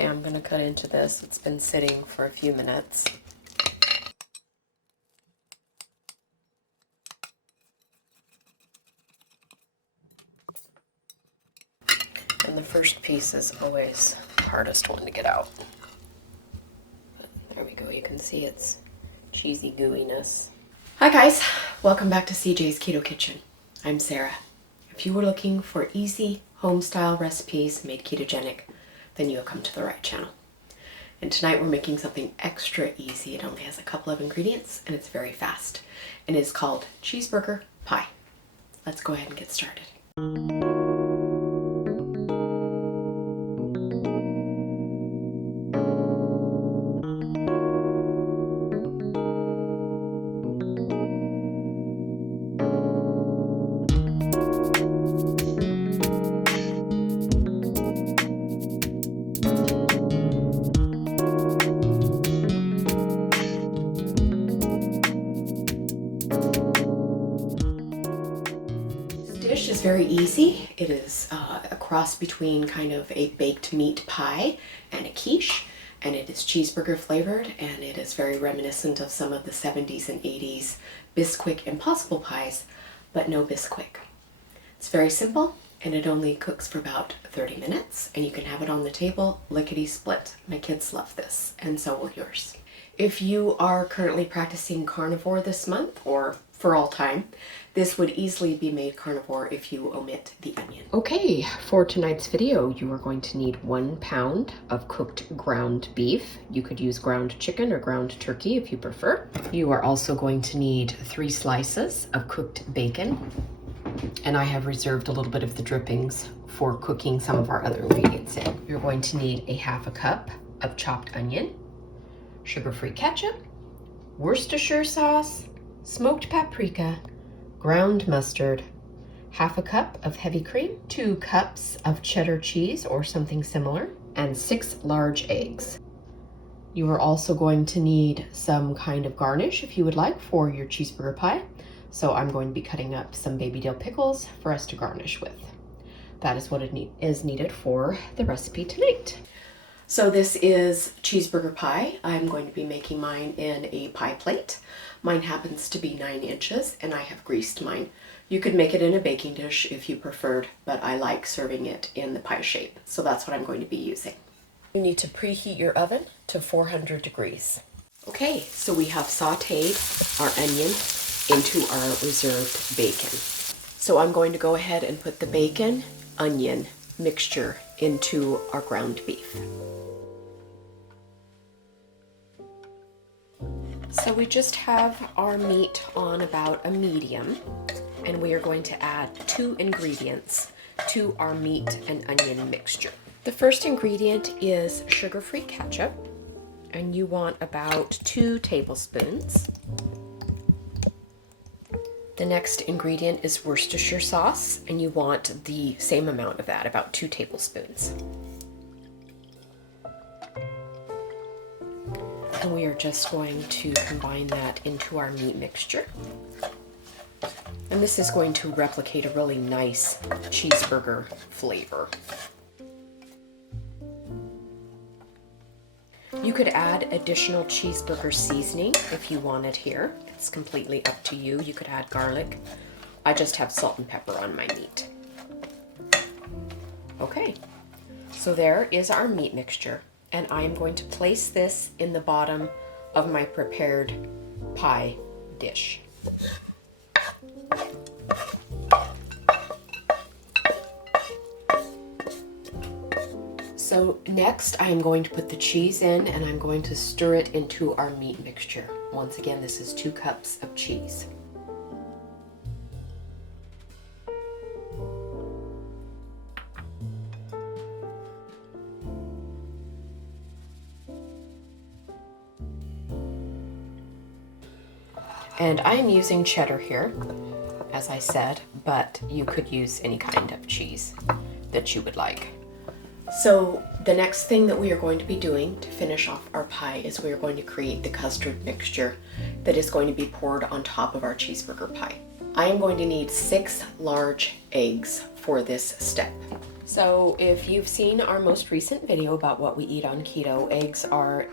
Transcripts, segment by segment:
Okay, I'm going to cut into this. It's been sitting for a few minutes. And the first piece is always the hardest one to get out. But there we go. You can see its cheesy gooiness. Hi guys, welcome back to CJ's Keto Kitchen. I'm Sarah. If you were looking for easy home-style recipes made ketogenic, then you have come to the right channel. And tonight we're making something extra easy. It only has a couple of ingredients and it's very fast. And it's called cheeseburger pie. Let's go ahead and get started. Is very easy. It is a cross between kind of a baked meat pie and a quiche, and it is cheeseburger flavored, and it is very reminiscent of some of the 70s and 80s Bisquick Impossible pies, but no Bisquick. It's very simple, and it only cooks for about 30 minutes, and you can have it on the table lickety split. My kids love this, and so will yours. If you are currently practicing carnivore this month, or for all time, this would easily be made carnivore if you omit the onion. Okay, for tonight's video, you are going to need 1 pound of cooked ground beef. You could use ground chicken or ground turkey if you prefer. You are also going to need 3 slices of cooked bacon. And I have reserved a little bit of the drippings for cooking some of our other ingredients in. You're going to need a 1/2 cup of chopped onion, sugar-free ketchup, Worcestershire sauce, smoked paprika, ground mustard, 1/2 cup of heavy cream, 2 cups of cheddar cheese or something similar, and 6 large eggs. You are also going to need some kind of garnish if you would like for your cheeseburger pie. So I'm going to be cutting up some baby dill pickles for us to garnish with. That is what is needed for the recipe tonight. So this is cheeseburger pie. I'm going to be making mine in a pie plate. Mine happens to be 9 inches and I have greased mine. You could make it in a baking dish if you preferred, but I like serving it in the pie shape. So that's what I'm going to be using. You need to preheat your oven to 400 degrees. Okay, so we have sauteed our onion into our reserved bacon. So I'm going to go ahead and put the bacon, onion mixture into our ground beef. So we just have our meat on about a medium, and we are going to add 2 ingredients to our meat and onion mixture. The first ingredient is sugar-free ketchup, and you want about 2 tablespoons. The next ingredient is Worcestershire sauce, and you want the same amount of that, about 2 tablespoons. And we are just going to combine that into our meat mixture. And this is going to replicate a really nice cheeseburger flavor. You could add additional cheeseburger seasoning if you wanted here. It's completely up to you. You could add garlic. I just have salt and pepper on my meat. Okay, so there is our meat mixture. And I am going to place this in the bottom of my prepared pie dish. So next I am going to put the cheese in, and I'm going to stir it into our meat mixture. Once again, this is 2 cups of cheese. And I am using cheddar here, as I said, but you could use any kind of cheese that you would like. So the next thing that we are going to be doing to finish off our pie is we are going to create the custard mixture that is going to be poured on top of our cheeseburger pie. I am going to need 6 large eggs for this step. So if you've seen our most recent video about what we eat on keto, eggs are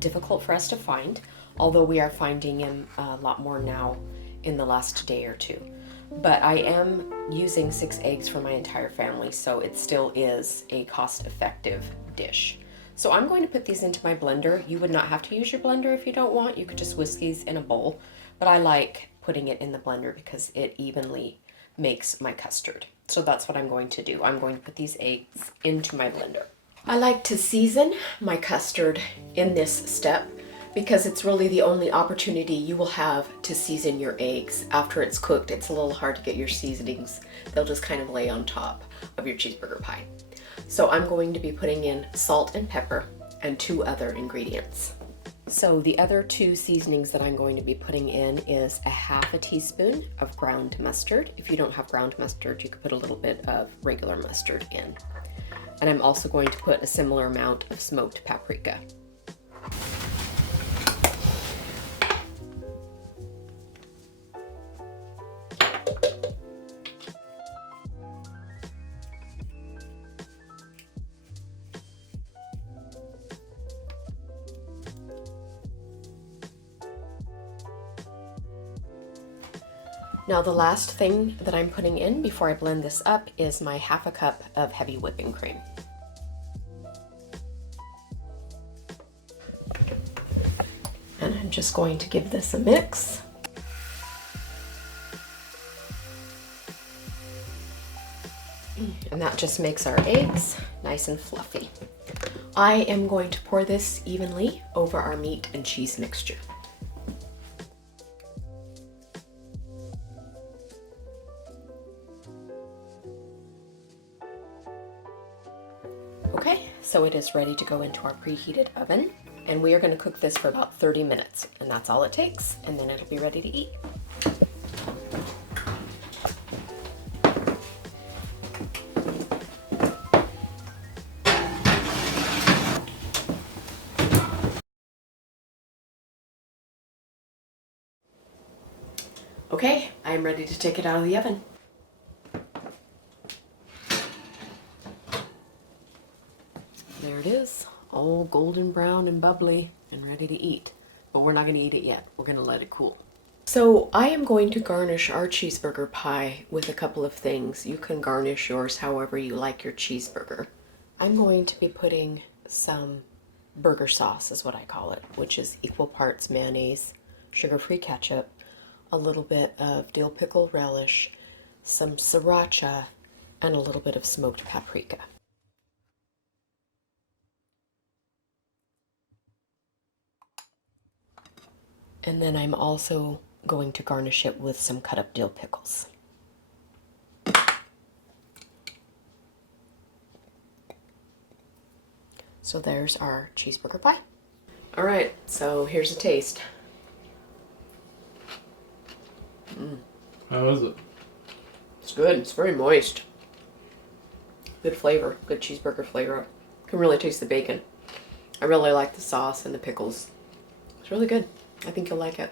difficult for us to find, although we are finding them a lot more now in the last day or two. But I am using 6 eggs for my entire family, so it still is a cost-effective dish. So I'm going to put these into my blender. You would not have to use your blender if you don't want. You could just whisk these in a bowl, but I like putting it in the blender because it evenly makes my custard. So that's what I'm going to do. I'm going to put these eggs into my blender. I like to season my custard in this step because it's really the only opportunity you will have to season your eggs. After it's cooked, it's a little hard to get your seasonings. They'll just kind of lay on top of your cheeseburger pie. So I'm going to be putting in salt and pepper and 2 other ingredients. So the other 2 seasonings that I'm going to be putting in is a half a teaspoon of ground mustard. If you don't have ground mustard, you could put a little bit of regular mustard in. And I'm also going to put a similar amount of smoked paprika. Now the last thing that I'm putting in before I blend this up is my half a cup of heavy whipping cream. And I'm just going to give this a mix. And that just makes our eggs nice and fluffy. I am going to pour this evenly over our meat and cheese mixture. Okay, so it is ready to go into our preheated oven, and we are going to cook this for about 30 minutes, and that's all it takes, and then it'll be ready to eat. Okay, I'm ready to take it out of the oven. There it is, all golden brown and bubbly and ready to eat. But we're not going to eat it yet. We're going to let it cool. So I am going to garnish our cheeseburger pie with a couple of things. You can garnish yours however you like your cheeseburger. I'm going to be putting some burger sauce, is what I call it, which is equal parts mayonnaise, sugar-free ketchup, a little bit of dill pickle relish, some sriracha, and a little bit of smoked paprika. And then I'm also going to garnish it with some cut up dill pickles. So there's our cheeseburger pie. All right, so here's a taste. How is it? It's good, it's very moist. Good flavor, good cheeseburger flavor. Can really taste the bacon. I really like the sauce and the pickles. It's really good. I think you'll like it.